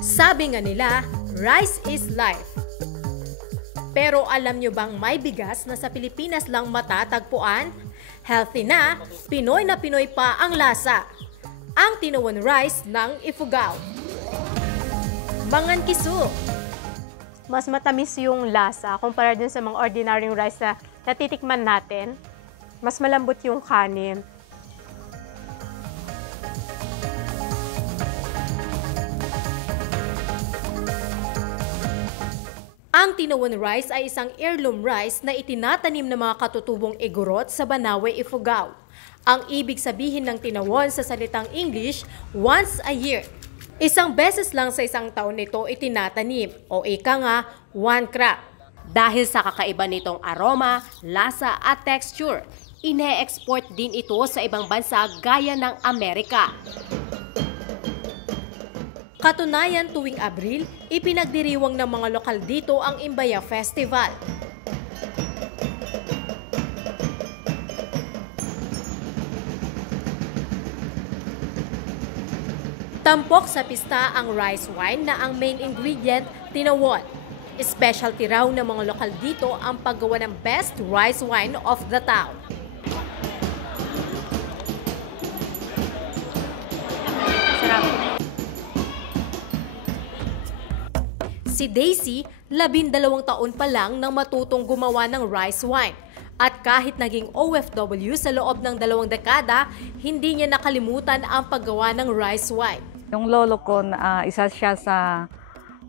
Sabi nga nila, rice is life. Pero alam nyo bang may bigas na sa Pilipinas lang matatagpuan? Healthy na Pinoy pa ang lasa. Ang tinawon rice ng Ifugao. Mangan kisu. Mas matamis yung lasa kumpara dun sa mga ordinaryong rice na natitikman natin. Mas malambot yung kanin. Ang tinawon rice ay isang heirloom rice na itinatanim ng mga katutubong Igorot sa Banawe, Ifugao. Ang ibig sabihin ng tinawon sa salitang English, once a year. Isang beses lang sa isang taon nito itinatanim o ika nga, one crop. Dahil sa kakaiba nitong aroma, lasa at texture, ine-export din ito sa ibang bansa gaya ng Amerika. Katunayan tuwing Abril, ipinagdiriwang ng mga lokal dito ang Imbaya Festival. Tampok sa pista ang rice wine na ang main ingredient, tinawon. Specialty raw ng mga lokal dito ang paggawa ng best rice wine of the town. Si Daisy, 12 taon pa lang nang matutong gumawa ng rice wine. At kahit naging OFW sa loob ng 2 dekada, hindi niya nakalimutan ang paggawa ng rice wine. Yung lolo ko, isa siya sa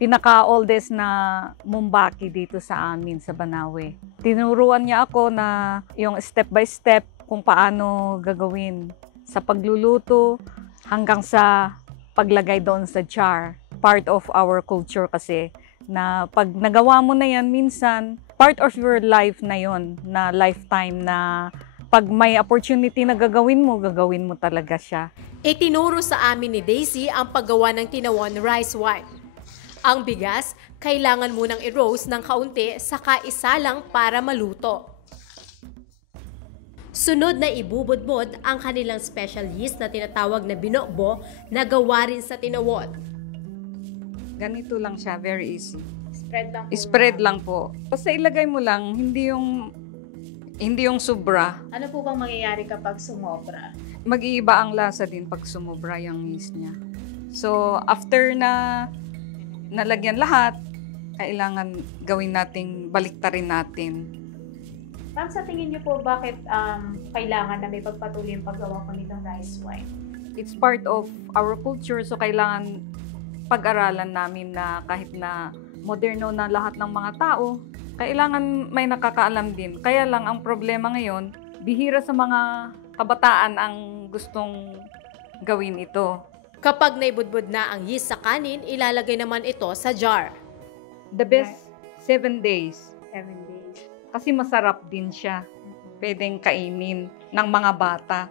pinaka-oldest na mumbaki dito sa amin sa Banawe. Tinuruan niya ako na yung step by step kung paano gagawin sa pagluluto hanggang sa paglagay doon sa jar. Part of our culture kasi na pag nagawa mo na yan, minsan part of your life na yon, na lifetime na pag may opportunity na gagawin mo talaga siya. Itinuro sa amin ni Daisy ang paggawa ng tinawon rice wine. Ang bigas, kailangan munang i-roast ng kaunti saka isa lang para maluto. Sunod na ibubudbod ang kanilang special yeast na tinatawag na binokbo na gawa rin sa tinawon. Ganito lang siya, very easy. Spread lang po. Spread lang po. Basta ilagay mo lang, hindi yung sobra. Ano po bang mangyayari kapag sumobra? Mag-iiba ang lasa din pag sumobra yung yeast niya. So, after na nalagyan lahat, kailangan gawin nating baliktarin natin. Ma'am, sa tingin niyo po bakit kailangan na may pagpatuloy yung paggawa ko nitong rice wine? It's part of our culture, so kailangan pag-aralan namin na kahit na moderno na lahat ng mga tao, kailangan may nakakaalam din. Kaya lang ang problema ngayon, bihira sa mga kabataan ang gustong gawin ito. Kapag naibudbud na ang yeast sa kanin, ilalagay naman ito sa jar. The best, 7 days. 7 days. Kasi masarap din siya. Pwedeng kainin ng mga bata.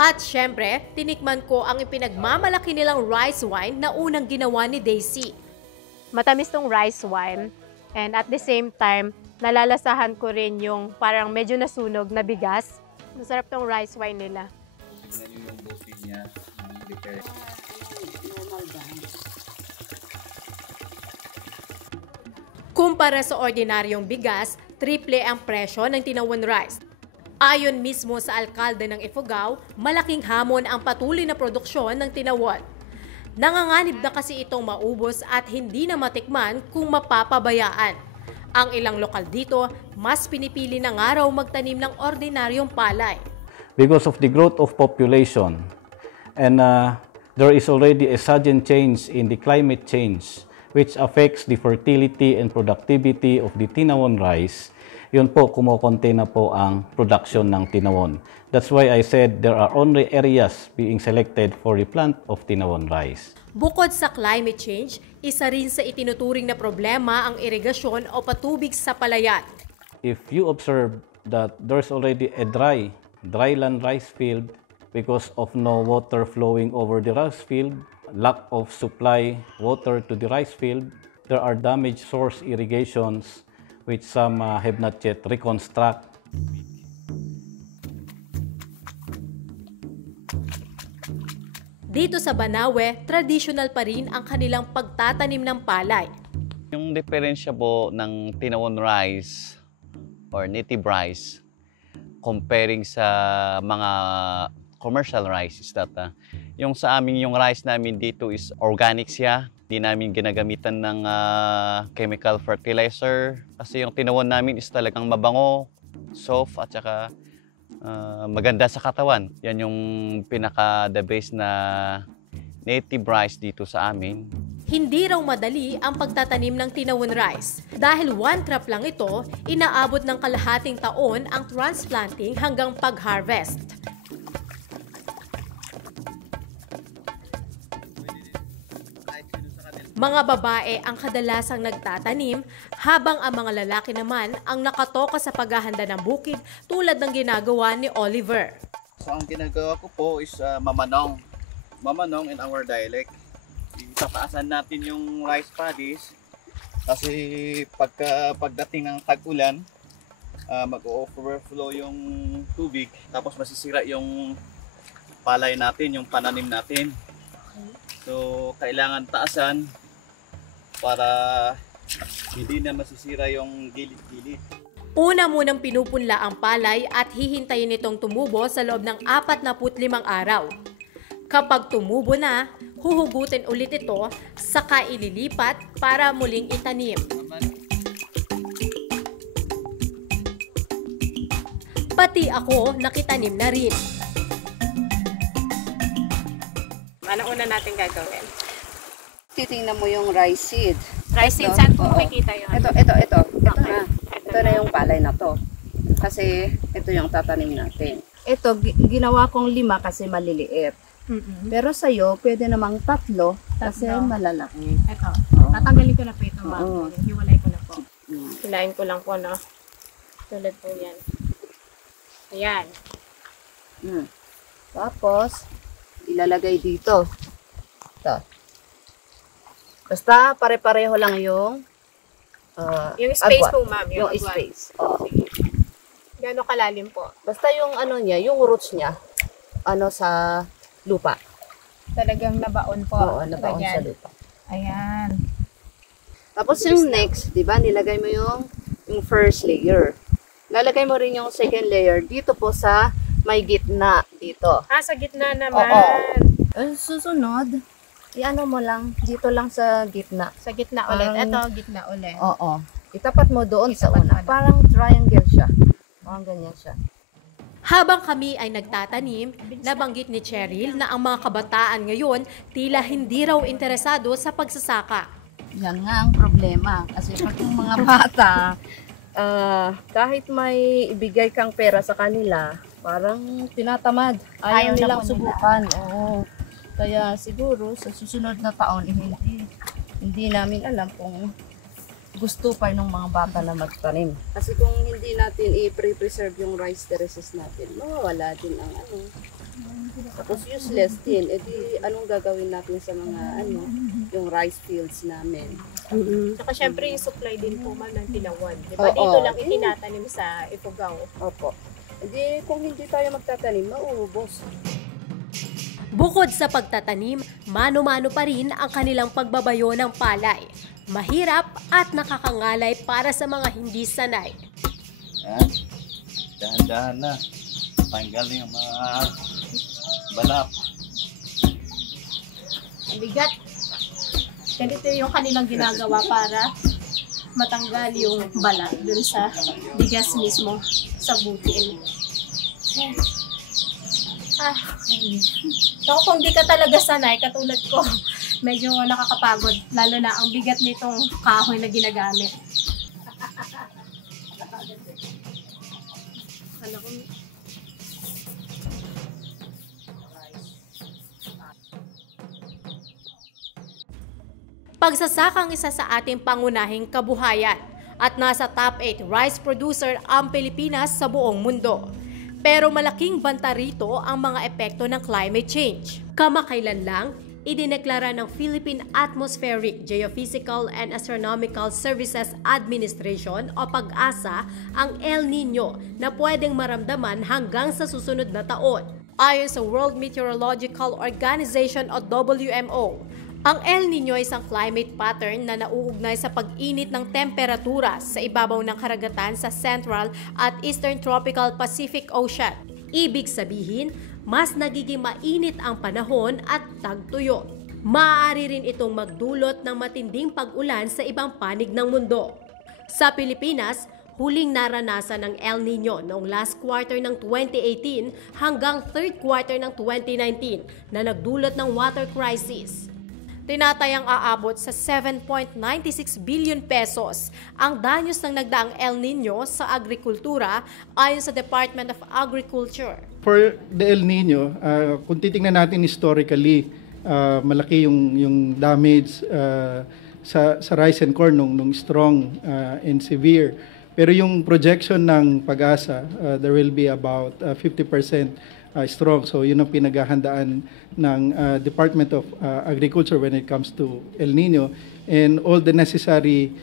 At syempre, tinikman ko ang ipinagmamalaki nilang rice wine na unang ginawa ni Daisy. Matamis tong rice wine and at the same time, nalalasahan ko rin yung parang medyo nasunog na bigas. Masarap tong rice wine nila. Tignan nyo yung buti niya. Kumpara sa ordinaryong bigas, triple ang presyo ng tinawon rice. Ayon mismo sa alkalde ng Ifugao, malaking hamon ang patuloy na produksyon ng tinawon. Nanganganib na kasi itong maubos at hindi na matikman kung mapapabayaan. Ang ilang lokal dito, mas pinipili na nga raw magtanim ng ordinaryong palay. Because of the growth of population and there is already a sudden change in the climate change which affects the fertility and productivity of the tinawon rice, yun po, kumukonti na po ang production ng tinawon. That's why I said there are only areas being selected for the plant of tinawon rice. Bukod sa climate change, isa rin sa itinuturing na problema ang irigasyon o patubig sa palayan. If you observe that there's already a dryland rice field because of no water flowing over the rice field, lack of supply water to the rice field, there are damaged source irrigations which some have not yet reconstruct. Dito sa Banawe, traditional pa rin ang kanilang pagtatanim ng palay. Yung diferensya po ng tinawon rice or native rice comparing sa mga commercial rice is that yung sa amin, yung rice namin dito is organic siya. Hindi namin ginagamitan ng chemical fertilizer kasi yung tinawon namin is talagang mabango, soft at saka maganda sa katawan. Yan yung pinaka-the base na native rice dito sa amin. Hindi raw madali ang pagtatanim ng tinawon rice. Dahil one crop lang ito, inaabot ng kalahating taon ang transplanting hanggang pag-harvest. Mga babae ang kadalasang nagtatanim, habang ang mga lalaki naman ang nakatoka sa paghahanda ng bukid tulad ng ginagawa ni Oliver. So ang ginagawa ko po is mamanong. Mamanong in our dialect. Itataasan natin yung rice paddies kasi pagdating ng tag-ulan, mag-overflow yung tubig tapos masisira yung palay natin, yung pananim natin. So kailangan taasan para hindi na masisira yung gilid-gilid. Una munang pinupunla ang palay at hihintayin itong tumubo sa loob ng 45 araw. Kapag tumubo na, huhugutin ulit ito, saka ililipat para muling itanim. Pati ako nakitanim na rin. Ano una natin gagawin? Titingnan mo yung rice seed. Rice seed, Ito, saan po oo. makikita yun? Ito Okay. na. Ito na yung palay na to. Kasi ito yung tatanim natin. Ito, ginawa kong 5 kasi maliliit. Pero sa'yo, pwede namang 3 kasi malalaki. Ito. Oo. Tatanggalin ko na po ito, ma'am. Oo. Hiwalay ko na po. Mm. Hilain ko lang po, no? Tulad po yan. Ayan. Mm. Tapos, ilalagay dito. Ito. Basta pare-pareho lang yung Yung space agwat. po, ma'am. Yung agwat. space. Oo. Gano'ng kalalim po? Basta yung ano niya, yung roots niya, sa lupa. Talagang nabaon po. Oo, nabaon sa Ganyan. lupa. Ayan. Tapos yung next, di ba, nilagay mo yung first layer. Lalagay mo rin yung second layer dito po sa may gitna dito. Sa gitna naman. Oo. Susunod, i-ano mo lang, dito lang sa gitna. Sa gitna ulit. Parang- Ito, gitna ulit. Oo. Itapat mo doon sa Itapat una. mo na. Parang triangle siya. Parang ganyan siya. Habang kami ay nagtatanim, nabanggit ni Cheryl na ang mga kabataan ngayon tila hindi raw interesado sa pagsasaka. Yan nga ang problema. Kasi pag yung mga bata, kahit may ibigay kang pera sa kanila, parang tinatamad. Ayaw Ayaw na nilang po nila. subukan. Oo. Kaya siguro sa susunod na taon, hindi namin alam kung gusto pa ng mga bata na magtanim. Kasi kung hindi natin i-preserve yung rice terraces natin, mawawala din ang tapos useless din. E di, anong gagawin natin sa mga yung rice fields namin? Saka syempre yung supply din po, ma'am, ng tinawon. Diba? Oo. Dito lang itinatanim sa Ifugao. Opo. E di, kung hindi tayo magtatanim, mauubos. Bukod sa pagtatanim, mano-mano pa rin ang kanilang pagbabayo ng palay. Mahirap at nakakangalay para sa mga hindi sanay. Yan. Dahan-dahan na. Tanggal yung mga balap. Ang bigat. Ganito yung kanilang ginagawa para matanggal yung balat dun sa bigas mismo sa butil. So kung di ka talaga sanay, katulad ko, medyo nakakapagod. Lalo na ang bigat nitong kahoy na ginagamit. Pagsasakang isa sa ating pangunahing kabuhayan at nasa top 8 rice producer ang Pilipinas sa buong mundo. Pero malaking banta rito ang mga epekto ng climate change. Kamakailan lang, idineklara ng Philippine Atmospheric, Geophysical and Astronomical Services Administration o PAGASA ang El Nino na pwedeng maramdaman hanggang sa susunod na taon. Ayon sa World Meteorological Organization o WMO, ang El Niño ay isang climate pattern na nauugnay sa pag-init ng temperatura sa ibabaw ng karagatan sa Central at Eastern Tropical Pacific Ocean. Ibig sabihin, mas nagiging mainit ang panahon at tagtuyo. Maaari rin itong magdulot ng matinding pag-ulan sa ibang panig ng mundo. Sa Pilipinas, huling naranasan ng El Niño noong last quarter ng 2018 hanggang third quarter ng 2019 na nagdulot ng water crisis. Tinatayang aabot sa 7.96 billion pesos ang danyos ng nagdaang El Niño sa agrikultura ayon sa Department of Agriculture. For the El Niño, kung titingnan natin historically, malaki yung damage sa rice and corn nung strong and severe. Pero yung projection ng Pag-asa, there will be about 50% strong. So yun ang pinaghahandaan ng Department of Agriculture when it comes to El Niño. And all the necessary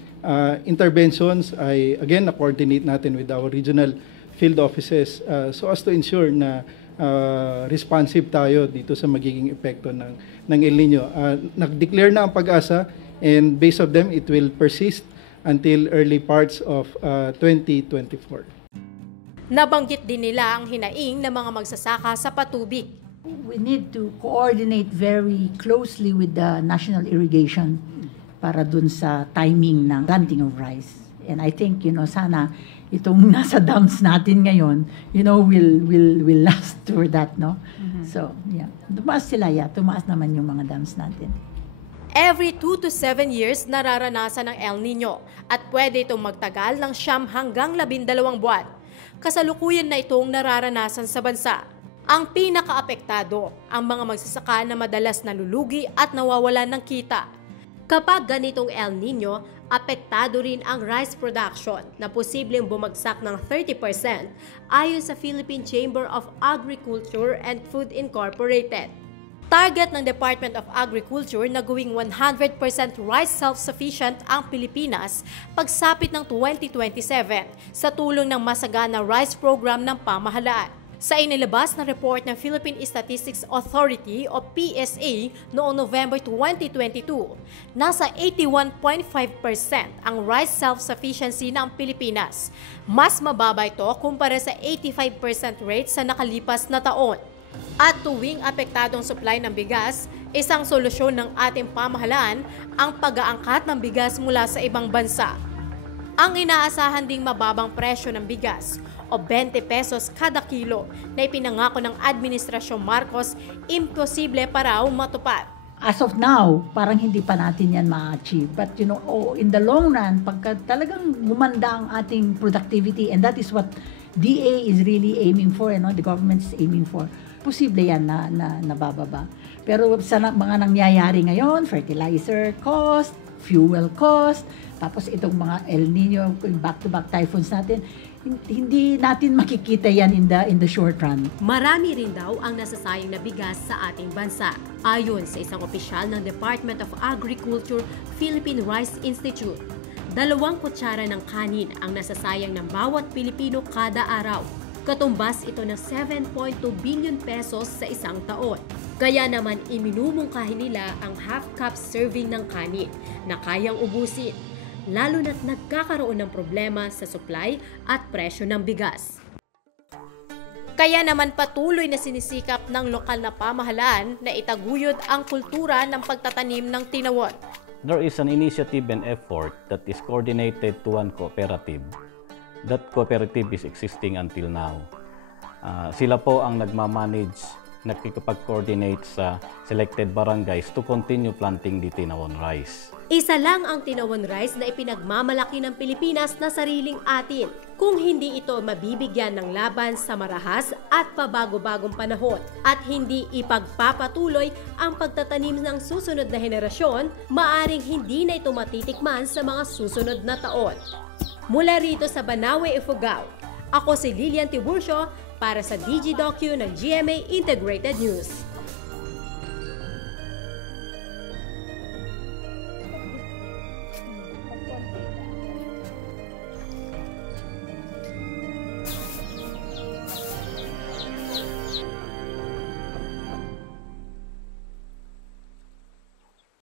interventions ay again na-coordinate natin with our regional field offices so as to ensure na responsive tayo dito sa magiging epekto ng El Niño. Nag-declare na ang Pag-asa and based on them, it will persist until early parts of 2024. Nabanggit din nila ang hinaing ng mga magsasaka sa patubig. We need to coordinate very closely with the National Irrigation para dun sa timing ng planting of rice. And I think, sana itong nasa dams natin ngayon, will last through that, no? Mm-hmm. So, yeah. Tumaas sila, tumaas naman yung mga dams natin. Every 2 to 7 years nararanasan ng El Niño at pwede itong magtagal ng 9 hanggang 12 buwan. Kasalukuyan na itong nararanasan sa bansa. Ang pinakaapektado, ang mga magsasaka na madalas nalulugi at nawawalan ng kita. Kapag ganitong El Niño, apektado rin ang rice production na posibleng bumagsak ng 30% ayon sa Philippine Chamber of Agriculture and Food Incorporated. Target ng Department of Agriculture na gawing 100% rice self-sufficient ang Pilipinas pagsapit ng 2027 sa tulong ng Masagana Rice Program ng pamahalaan. Sa inilabas na report ng Philippine Statistics Authority o PSA noong November 2022, nasa 81.5% ang rice self-sufficiency ng Pilipinas. Mas mababa ito kumpara sa 85% rate sa nakalipas na taon. At tuwing apektadong supply ng bigas, isang solusyon ng ating pamahalaan ang pag-aangkat ng bigas mula sa ibang bansa. Ang inaasahan ding mababang presyo ng bigas o 20 pesos kada kilo na ipinangako ng Administrasyong Marcos, imposible pa raw matupad. As of now, parang hindi pa natin yan ma-achieve. But in the long run, pagka talagang gumanda ang ating productivity, and that is what DA is really aiming for, the government is aiming for, posible yan na nabababa. Pero sa mga nangyayari ngayon, fertilizer cost, fuel cost, tapos itong mga El Niño, back-to-back typhoons natin, hindi natin makikita yan in the short run. Marami rin daw ang nasasayang na bigas sa ating bansa. Ayon sa isang opisyal ng Department of Agriculture Philippine Rice Institute, 2 kutsara ng kanin ang nasasayang ng bawat Pilipino kada araw. Katumbas ito ng 7.2 billion pesos sa isang taon. Kaya naman iminumungkahi nila ang half-cup serving ng kanin na kayang ubusin, lalo na't nagkakaroon ng problema sa supply at presyo ng bigas. Kaya naman patuloy na sinisikap ng lokal na pamahalaan na itaguyod ang kultura ng pagtatanim ng tinawon. There is an initiative and effort that is coordinated to one cooperative. That cooperative is existing until now. Sila po ang nagmamanage, nakikipag-coordinate sa selected barangays to continue planting the tinawon rice. Isa lang ang tinawon rice na ipinagmamalaki ng Pilipinas na sariling atin kung hindi ito mabibigyan ng laban sa marahas at pabago-bagong panahon at hindi ipagpapatuloy ang pagtatanim ng susunod na henerasyon, maaring hindi na ito matitikman sa mga susunod na taon. Mula rito sa Banawe, Ifugao, ako si Lilian Tiburcio para sa DigiDocu ng GMA Integrated News.